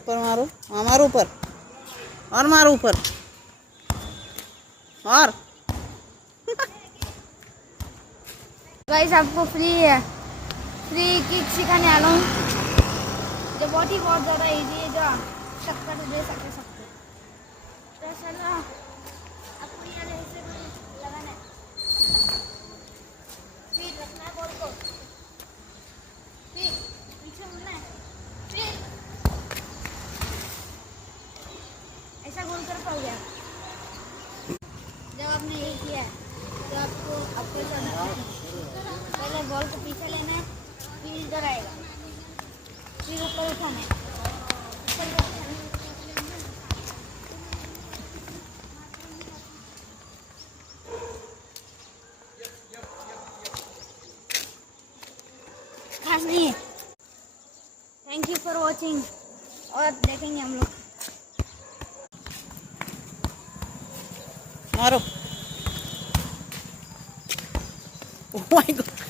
ऊपर मारो, हाँ मारो ऊपर, और मारो ऊपर, और गाइस आपको फ्री किक सिखाने आ रहा हूँ जो बहुत ज़्यादा इजी है, जो शॉर्टकट दे सकते तो चलो आपको ये ऐसे लगाना है, फिर रखना है बॉल को, फिर पीछे मुड़ना है, फिर ऐसा गोल कर पाओगे आप। जब आपने ये किया है तो आपको पहले बॉल को पीछे लेना है, फिर इधर आएगा, फिर ऊपर उठाना है, खास नहीं है। थैंक यू फॉर वॉचिंग, और देखेंगे हम लोग। मारो। Oh my God.